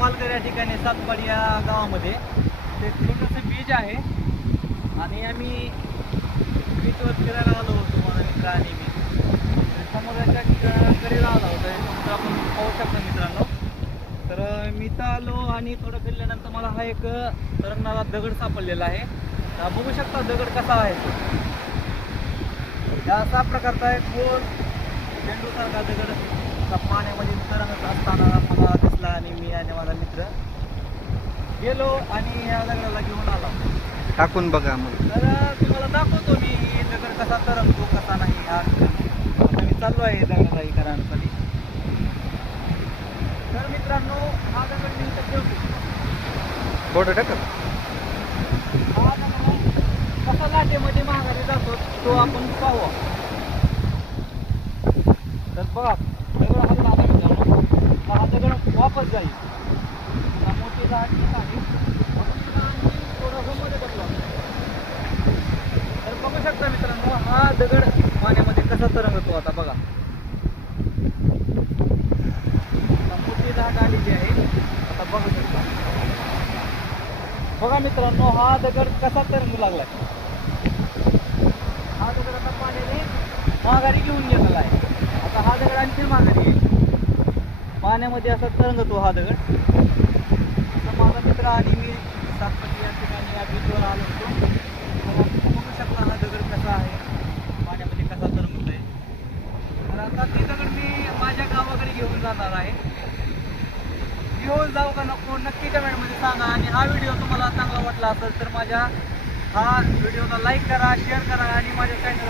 या ठिकाणी सातपाड या गावामध्ये. ते छोटंसं बीच आहे. आणि आम्ही बीचवर फिरायला आलो होतो माझ्या मित्र आणि मी. समोरच्या समुद्राच्या कडेला आला होतो समुद्र आपण पाहू शकतो मित्रांनो. तर मी तर आलो आणि थोडं फिरल्यानंतर मला हा एक तरंगणारा दगड सापडलेला आहे. बघू शकता दगड कसा आहे तो. असा प्रकारचा आहे गोल झेंडूसारखा दगड. पाण्यामध्ये तरंगत असताना मला आणि मी आणि माझा मित्र गेलो आणि या दगडाला घेऊन आलो. टाकून बघा मग. तर तुम्हाला दाखवतो मी दगड कसा तरंगतो कसा नाही हा आता मी चाललो आहे दगडाला हे करण्यासाठी तर मित्रांनो हा दगड मी इथं ठेवतो. फोटो टाका. हा दगड कसा लाटेमध्ये महागारी जातो तो आपण पाहू. तर बघा दगड हलला तर दगड वापस जाईल मोठी लाट आहे. थोडंसं मध्ये तर बघू शकता मित्रांनो हा दगड पाण्यामध्ये कसा तरंगतो आता बघा. आता मोठी लाट आलेली आहे. आता बघू शकता. बघा मित्रांनो हा दगड कसा तरंगू लागलाय. हा दगड आता पाण्याने माघारी घेऊन गेलेला आहे. आता हा दगड आणखी माघारी येईल. पाण्यामध्ये असा तरंगतो हा दगड. असं माझा मित्र आणि मी सातपती या ठिकाणी या बीचवर आलो होतो. बघू शकता हा दगड कसा आहे पाण्यामध्ये कसा तरंगत आहे तर आता ती दगड मी माझ्या गावाकडे घेऊन जाणार आहे. घेऊन जाऊ का नको नक्की कमेंटमध्ये सांगा. आणि हा व्हिडिओ तुम्हाला चांगला वाटला असेल तर माझ्या हा व्हिडिओला लाईक करा शेअर करा आणि माझ्या चॅनल